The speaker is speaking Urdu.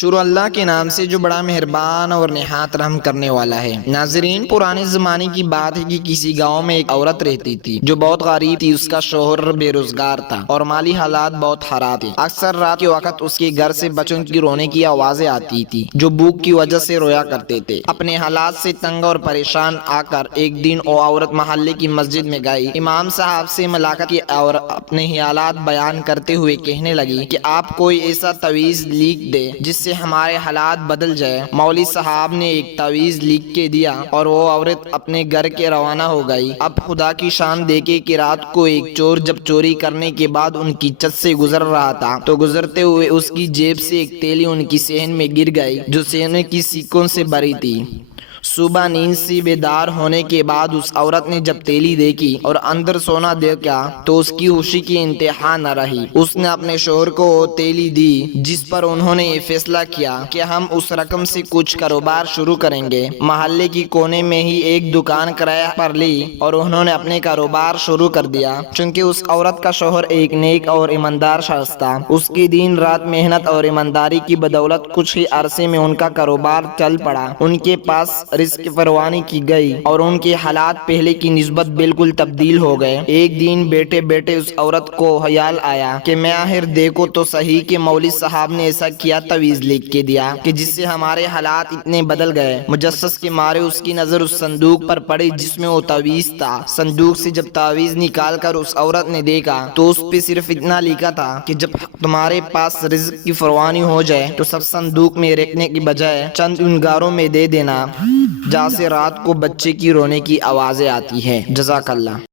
شروع اللہ کے نام سے جو بڑا مہربان اور نہایت رحم کرنے والا ہے۔ ناظرین، پرانے زمانے کی بات ہے کہ کسی گاؤں میں ایک عورت رہتی تھی جو بہت غریب تھی۔ اس کا شوہر بے روزگار تھا اور مالی حالات بہت خراب تھے۔ اکثر رات کے وقت اس کے گھر سے بچوں کی رونے کی آوازیں آتی تھی جو بھوک کی وجہ سے رویا کرتے تھے۔ اپنے حالات سے تنگ اور پریشان آ کر ایک دن وہ عورت محلے کی مسجد میں گئی، امام صاحب سے ملاقات کی اور اپنے حالات بیان کرتے ہوئے کہنے لگی کہ آپ کوئی ایسا تعویذ لکھ دے جس سے ہمارے حالات بدل جائے۔ مولوی صاحب نے ایک تعویذ لکھ کے دیا اور وہ عورت اپنے گھر کے روانہ ہو گئی۔ اب خدا کی شان دیکھے کہ رات کو ایک چور جب چوری کرنے کے بعد ان کی چھت سے گزر رہا تھا تو گزرتے ہوئے اس کی جیب سے ایک تیلی ان کی صحن میں گر گئی جو سونے کی سکوں سے بھری تھی۔ صبح نیند سے بیدار ہونے کے بعد اس عورت نے جب تیلی دیکھی اور اندر سونا دیکھا تو اس کی خوشی کی انتہا نہ رہی۔ اس نے اپنے شوہر کو وہ تیلی دی جس پر انہوں نے یہ فیصلہ کیا کہ ہم اس رقم سے کچھ کاروبار شروع کریں گے۔ محلے کی کونے میں ہی ایک دکان کرایہ پر لی اور انہوں نے اپنے کاروبار شروع کر دیا۔ چونکہ اس عورت کا شوہر ایک نیک اور ایماندار شخص تھا، اس کی دن رات محنت اور ایمانداری کی بدولت کچھ ہی عرصے میں ان کا کاروبار چل پڑا۔ ان کے پاس رزق فراوانی کی گئی اور ان کے حالات پہلے کی نسبت بالکل تبدیل ہو گئے۔ ایک دن بیٹھے بیٹھے اس عورت کو خیال آیا کہ میں آخر دیکھو تو صحیح کہ مولوی صاحب نے ایسا کیا تعویذ لکھ کے دیا کہ جس سے ہمارے حالات اتنے بدل گئے۔ مجسس کے مارے اس کی نظر اس صندوق پر پڑی جس میں وہ تعویذ تھا۔ صندوق سے جب تعویذ نکال کر اس عورت نے دیکھا تو اس پہ صرف اتنا لکھا تھا کہ جب تمہارے پاس رزق کی فراوانی ہو جائے تو سب صندوق میں رکھنے کی بجائے چند انگاروں میں دے دینا، جہاں سے رات کو بچے کی رونے کی آوازیں آتی ہے۔ جزاک اللہ۔